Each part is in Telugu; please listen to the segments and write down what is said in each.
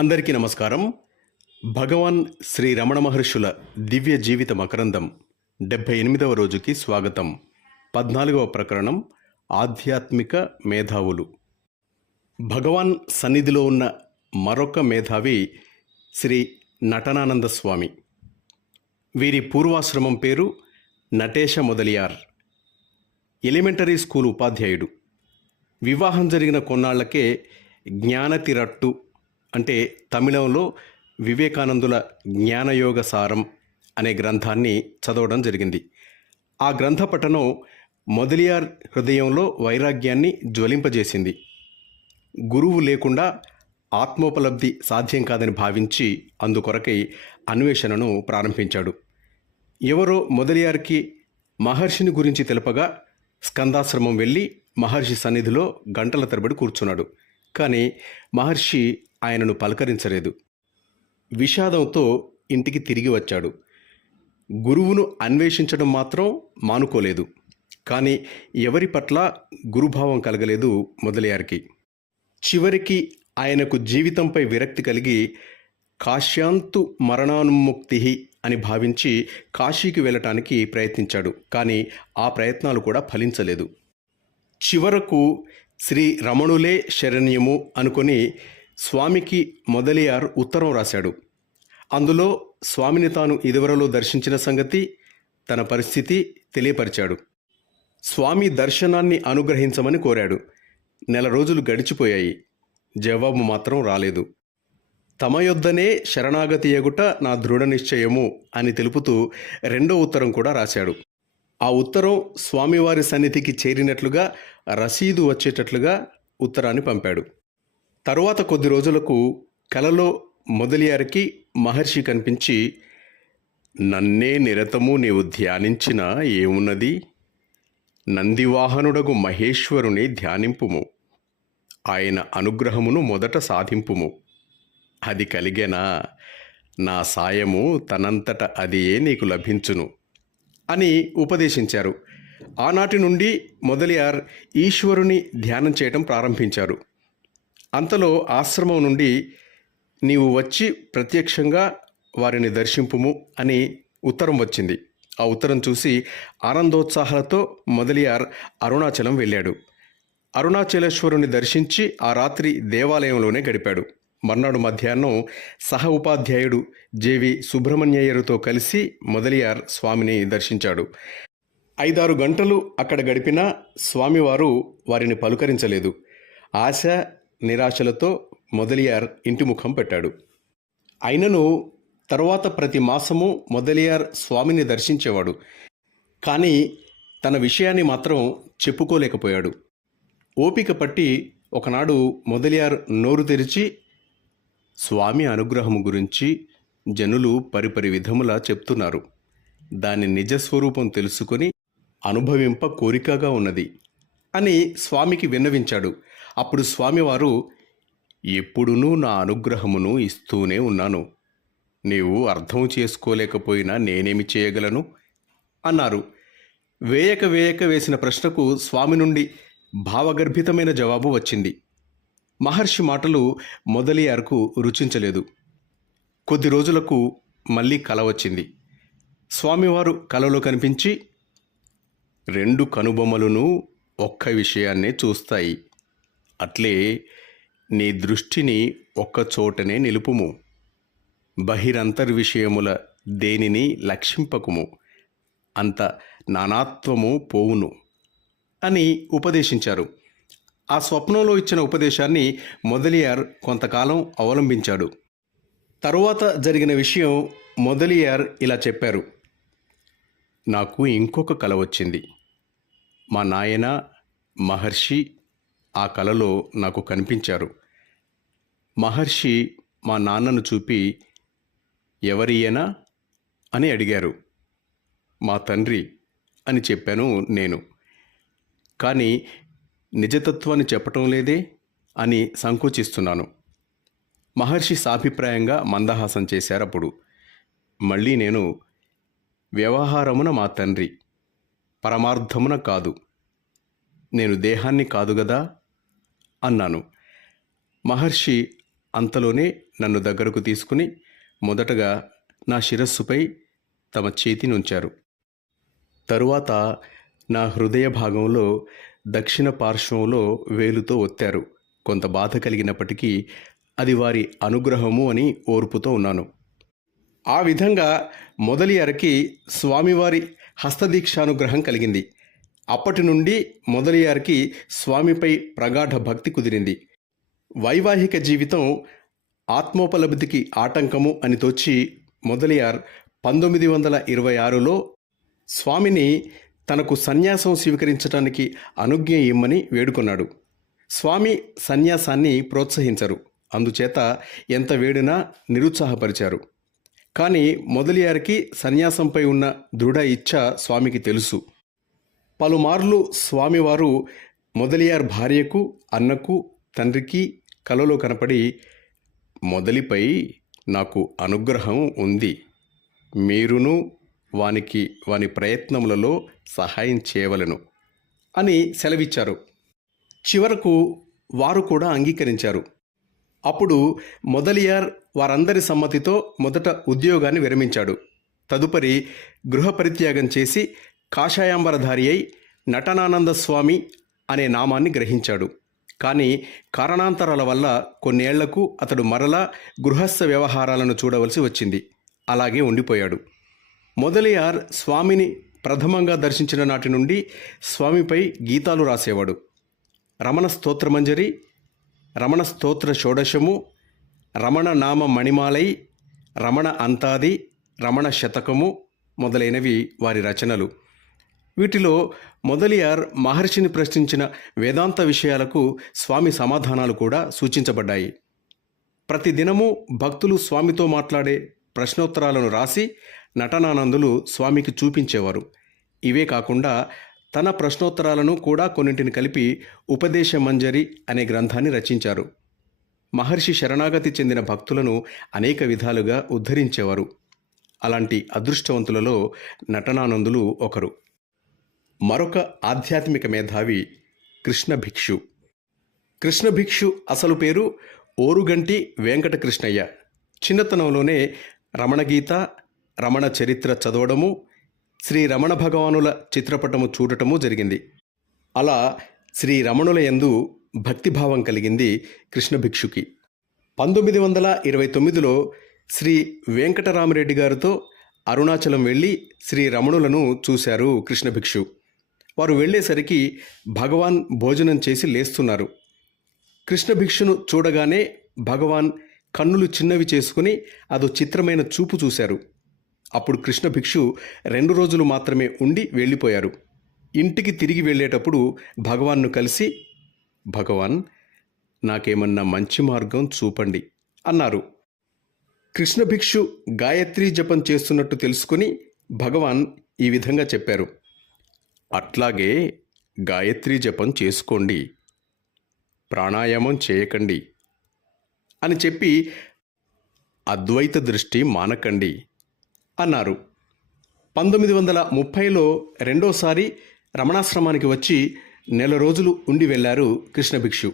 అందరికీ నమస్కారం. భగవాన్ శ్రీ రమణ మహర్షుల దివ్య జీవిత మకరందం డెబ్భై ఎనిమిదవ రోజుకి స్వాగతం. పద్నాలుగవ ప్రకరణం ఆధ్యాత్మిక మేధావులు. భగవాన్ సన్నిధిలో ఉన్న మరొక మేధావి శ్రీ నటనానంద స్వామి. వీరి పూర్వాశ్రమం పేరు నటేశ మొదలియార్. ఎలిమెంటరీ స్కూల్ ఉపాధ్యాయుడు. వివాహం జరిగిన కొన్నాళ్ళకే జ్ఞానతిరట్టు అంటే తమిళంలో వివేకానందుల జ్ఞానయోగ సారం అనే గ్రంథాన్ని చదవడం జరిగింది. ఆ గ్రంథ పఠనం మొదలియార్ హృదయంలో వైరాగ్యాన్ని జ్వలింపజేసింది. గురువు లేకుండా ఆత్మోపలబ్ధి సాధ్యం కాదని భావించి అందుకొరకై అన్వేషణను ప్రారంభించాడు. ఎవరో మొదలియార్కి మహర్షిని గురించి తెలపగా స్కందాశ్రమం వెళ్ళి మహర్షి సన్నిధిలో గంటల తరబడి కూర్చున్నాడు. కానీ మహర్షి ఆయనను పలకరించలేదు. విషాదంతో ఇంటికి తిరిగి వచ్చాడు. గురువును అన్వేషించడం మాత్రం మానుకోలేదు. కానీ ఎవరి పట్ల గురుభావం కలగలేదు మొదలయ్యారికి. చివరికి ఆయనకు జీవితంపై విరక్తి కలిగి కాశ్యాంతు మరణానుముక్తి అని భావించి కాశీకి వెళ్ళటానికి ప్రయత్నించాడు. కానీ ఆ ప్రయత్నాలు కూడా ఫలించలేదు. చివరకు శ్రీ రమణులే శరణ్యము అనుకొని స్వామికి మొదలియార్ ఉత్తరం రాశాడు. అందులో స్వామిని తాను ఇదివరలో దర్శించిన సంగతి తన పరిస్థితి తెలియపరిచాడు. స్వామి దర్శనాన్ని అనుగ్రహించమని కోరాడు. నెల రోజులు గడిచిపోయాయి. జవాబు మాత్రం రాలేదు. తమ యొద్దనే శరణాగతి ఎగుట నా దృఢ నిశ్చయము అని తెలుపుతూ రెండో ఉత్తరం కూడా రాశాడు. ఆ ఉత్తరం స్వామివారి సన్నిధికి చేరినట్లుగా రసీదు వచ్చేటట్లుగా ఉత్తరాన్ని పంపాడు. తరువాత కొద్ది రోజులకు కలలో మొదలియారికి మహర్షి కనిపించి నన్నే నిరతము నీవు ధ్యానించిన ఏమున్నది? నందివాహనుడగు మహేశ్వరుని ధ్యానింపుము. ఆయన అనుగ్రహమును మొదట సాధింపుము. అది కలిగేనా? నా సాయము తనంతట అదియే నీకు లభించును అని ఉపదేశించారు. ఆనాటి నుండి మొదలియార్ ఈశ్వరుని ధ్యానం చేయటం ప్రారంభించారు. అంతలో ఆశ్రమం నుండి నీవు వచ్చి ప్రత్యక్షంగా వారిని దర్శింపుము అని ఉత్తరం వచ్చింది. ఆ ఉత్తరం చూసి ఆనందోత్సాహాలతో మొదలియార్ అరుణాచలం వెళ్ళాడు. అరుణాచలేశ్వరుని దర్శించి ఆ రాత్రి దేవాలయంలోనే గడిపాడు. మర్నాడు మధ్యాహ్నం సహ ఉపాధ్యాయుడు జేవి సుబ్రహ్మణ్యయ్యరుతో కలిసి మొదలియార్ స్వామిని దర్శించాడు. ఐదారు గంటలు అక్కడ గడిపినా స్వామివారు వారిని పలుకరించలేదు. ఆశ నిరాశలతో మొదలియార్ ఇంటి ముఖం పెట్టాడు. అయినను తరువాత ప్రతి మాసము మొదలియార్ స్వామిని దర్శించేవాడు. కానీ తన విషయాన్ని మాత్రం చెప్పుకోలేకపోయాడు. ఓపిక పట్టి ఒకనాడు మొదలియార్ నోరు తెరిచి స్వామి అనుగ్రహం గురించి జనులు పరిపరి విధములా చెప్తున్నారు. దాని నిజస్వరూపం తెలుసుకొని అనుభవింప కోరికగా ఉన్నది అని స్వామికి విన్నవించాడు. అప్పుడు స్వామివారు ఎప్పుడునూ నా అనుగ్రహమును ఇస్తూనే ఉన్నాను. నీవు అర్థం చేసుకోలేకపోయినా నేనేమి చేయగలను? అన్నారు. వేయక వేయక వేసిన ప్రశ్నకు స్వామి నుండి భావగర్భితమైన జవాబు వచ్చింది. మహర్షి మాటలు మొదలియార్కు రుచించలేదు. కొద్ది రోజులకు మళ్ళీ కల వచ్చింది. స్వామివారు కలలో కనిపించి రెండు కనుబొమ్మలను ఒక్క విషయాన్నే చూస్తాయి. అట్లే నీ దృష్టిని ఒక్క చోటనే నిలుపుము. బహిరంతర్విషయముల దేనిని లక్షింపకుము. అంత నానాత్వము పోవును అని ఉపదేశించారు. ఆ స్వప్నంలో ఇచ్చిన ఉపదేశాన్ని మొదలియార్ కొంతకాలం అవలంబించాడు. తరువాత జరిగిన విషయం మొదలియార్ ఇలా చెప్పారు. నాకు ఇంకొక కల వచ్చింది. మా నాయన మహర్షి ఆ కలలో నాకు కనిపించారు. మహర్షి మా నాన్నను చూపి ఎవరియనా అని అడిగారు. మా తండ్రి అని చెప్పాను నేను. కానీ నిజతత్వాన్ని చెప్పటం లేదే అని సంకోచిస్తున్నాను. మహర్షి సాభిప్రాయంగా మందహాసం చేశారప్పుడు. మళ్ళీ నేను వ్యవహారమున మా తండ్రి పరమార్థమున కాదు. నేను దేహాన్ని కాదు గదా? అన్నాను. మహర్షి అంతలోనే నన్ను దగ్గరకు తీసుకుని మొదటగా నా శిరస్సుపై తమ చేతిని ఉంచారు తరువాత నా హృదయ భాగంలో దక్షిణ పార్శ్వంలో వేలుతో ఒత్తారు. కొంత బాధ కలిగినప్పటికీ అది వారి అనుగ్రహము అని ఓర్పుతో ఉన్నాను. ఆ విధంగా మొదలి అరకి స్వామివారి హస్తదీక్షానుగ్రహం కలిగింది. అప్పటి నుండి మొదలియారికి స్వామిపై ప్రగాఢ భక్తి కుదిరింది. వైవాహిక జీవితం ఆత్మోపలబ్ధికి ఆటంకము అని తోచి మొదలియార్ పంతొమ్మిది వందల ఇరవై ఆరులో స్వామిని తనకు సన్యాసం స్వీకరించడానికి అనుజ్ఞ ఇమ్మని వేడుకొన్నాడు. స్వామి సన్యాసాన్ని ప్రోత్సహించరు. అందుచేత ఎంత వేడినా నిరుత్సాహపరిచారు. కానీ మొదలియారికి సన్యాసంపై ఉన్న దృఢ ఇచ్ఛ స్వామికి తెలుసు. పలుమార్లు స్వామివారు మొదలియార్ భార్యకు అన్నకు తండ్రికి కలలో కనపడి మొదలిపై నాకు అనుగ్రహం ఉంది. మీరును వానికి వాని ప్రయత్నములలో సహాయం చేయవలను అని సెలవిచ్చారు. చివరకు వారు కూడా అంగీకరించారు. అప్పుడు మొదలియార్ వారందరి సమ్మతితో మొదట ఉద్యోగాన్ని విరమించాడు. తదుపరి గృహ పరిత్యాగం చేసి కాషాయాంబరధారి అయి నటనానంద స్వామి అనే నామాన్ని గ్రహించాడు. కానీ కారణాంతరాల వల్ల కొన్నేళ్ళకు అతడు మరలా గృహస్థ వ్యవహారాలను చూడవలసి వచ్చింది. అలాగే ఉండిపోయాడు. మొదలయార్ స్వామిని ప్రథమంగా దర్శించిన నాటి నుండి స్వామిపై గీతాలు రాసేవాడు. రమణ స్తోత్రమంజరి రమణ స్తోత్ర షోడశము రమణ నామ మణిమాలై రమణ అంతాది రమణ శతకము మొదలైనవి వారి రచనలు. వీటిలో మొదలియార్ మహర్షిని ప్రశ్నించిన వేదాంత విషయాలకు స్వామి సమాధానాలు కూడా సూచించబడ్డాయి. ప్రతిదినము భక్తులు స్వామితో మాట్లాడే ప్రశ్నోత్తరాలను రాసి నటనానందులు స్వామికి చూపించేవారు. ఇవే కాకుండా తన ప్రశ్నోత్తరాలను కూడా కొన్నింటిని కలిపి ఉపదేశ మంజరి అనే గ్రంథాన్ని రచించారు. మహర్షి శరణాగతి చెందిన భక్తులను అనేక విధాలుగా ఉద్ధరించేవారు. అలాంటి అదృష్టవంతులలో నటనానందులు ఒకరు. మరొక ఆధ్యాత్మిక మేధావి కృష్ణ భిక్షు. అసలు పేరు ఓరుగంటి వెంకట కృష్ణయ్య చిన్నతనంలోనే రమణగీత రమణ చరిత్ర చదవడము శ్రీ రమణ భగవానుల చిత్రపటము చూడటము జరిగింది. అలా శ్రీ రమణుల యందు భక్తిభావం కలిగింది కృష్ణభిక్షుకి పంతొమ్మిది వందల ఇరవై తొమ్మిదిలో శ్రీ వెంకటరామరెడ్డి గారితో అరుణాచలం వెళ్ళి శ్రీ రమణులను చూశారు కృష్ణభిక్షు వారు వెళ్ళేసరికి భగవాన్ భోజనం చేసి లేస్తున్నారు. కృష్ణ భిక్షును చూడగానే భగవాన్ కన్నులు చిన్నవి చేసుకుని అదో చిత్రమైన చూపు చూశారు. అప్పుడు కృష్ణ భిక్షు రెండు రోజులు మాత్రమే ఉండి వెళ్ళిపోయారు. ఇంటికి తిరిగి వెళ్ళేటప్పుడు భగవాన్ను కలిసి భగవాన్ నాకేమన్నా మంచి మార్గం చూపండి అన్నారు. కృష్ణ భిక్షు గాయత్రీ జపం చేస్తున్నట్టు తెలుసుకుని భగవాన్ ఈ విధంగా చెప్పారు. అట్లాగే గాయత్రి జపం చేసుకోండి. ప్రాణాయామం చేయకండి. అని చెప్పి అద్వైత దృష్టి మానకండి అన్నారు. పంతొమ్మిది వందల ముప్పైలో రెండోసారి రమణాశ్రమానికి వచ్చి నెల రోజులు ఉండి వెళ్ళారు కృష్ణభిక్షు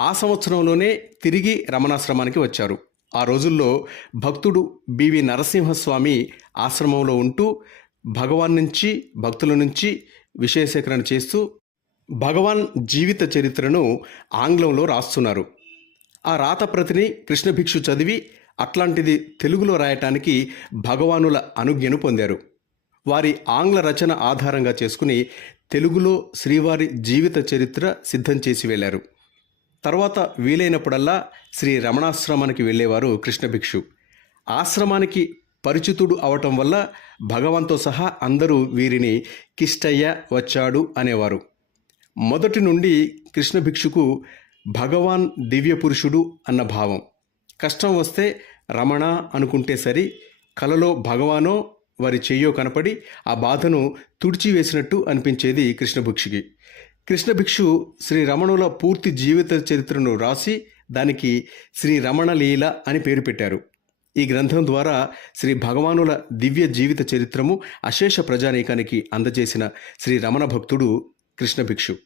ఆ సంవత్సరంలోనే తిరిగి రమణాశ్రమానికి వచ్చారు. ఆ రోజుల్లో భక్తుడు బివి నరసింహస్వామి ఆశ్రమంలో ఉంటూ భగవాన్ నుంచి భక్తుల నుంచి విషయసేకరణ చేస్తూ భగవాన్ జీవిత చరిత్రను ఆంగ్లంలో రాస్తున్నారు. ఆ రాత ప్రతిని కృష్ణభిక్షు చదివి అట్లాంటిది తెలుగులో రాయటానికి భగవానుల అనుజ్ఞను పొందారు. వారి ఆంగ్ల రచన ఆధారంగా చేసుకుని తెలుగులో శ్రీవారి జీవిత చరిత్ర సిద్ధం చేసి వెళ్ళారు. తర్వాత వీలైనప్పుడల్లా శ్రీ రమణాశ్రమానికి వెళ్ళేవారు కృష్ణభిక్షు ఆశ్రమానికి పరిచితుడు అవటం వల్ల భగవాన్తో సహా అందరూ వీరిని కిష్టయ్య వచ్చాడు అనేవారు. మొదటి నుండి కృష్ణ భిక్షుకు భగవాన్ దివ్య పురుషుడు అన్న భావం. కష్టం వస్తే రమణ అనుకుంటే సరి కలలో భగవానో వారి చెయ్యో కనపడి ఆ బాధను తుడిచివేసినట్టు అనిపించేది కృష్ణభిక్షుకి కృష్ణభిక్షు శ్రీ రమణుల పూర్తి జీవిత చరిత్రను రాసి దానికి శ్రీ రమణ లీల అని పేరు పెట్టారు. ఈ గ్రంథం ద్వారా శ్రీ భగవానుల దివ్య జీవిత చరిత్రము అశేష ప్రజానీకానికి అందజేసిన శ్రీ రమణ భక్తుడు కృష్ణభిక్షు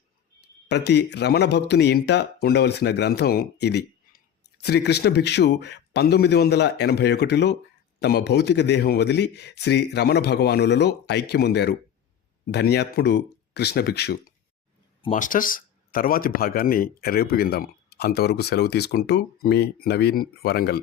ప్రతి రమణ భక్తుని ఇంట ఉండవలసిన గ్రంథం ఇది. శ్రీ కృష్ణ భిక్షు పంతొమ్మిది వందల ఎనభై ఒకటిలో తమ భౌతిక దేహం వదిలి శ్రీ రమణ భగవానులలో ఐక్యముందారు. ధన్యాత్ముడు కృష్ణ భిక్షు. మాస్టర్స్ తర్వాతి భాగాన్ని రేపు విందాం. అంతవరకు సెలవు తీసుకుంటూ మీ నవీన్ వరంగల్.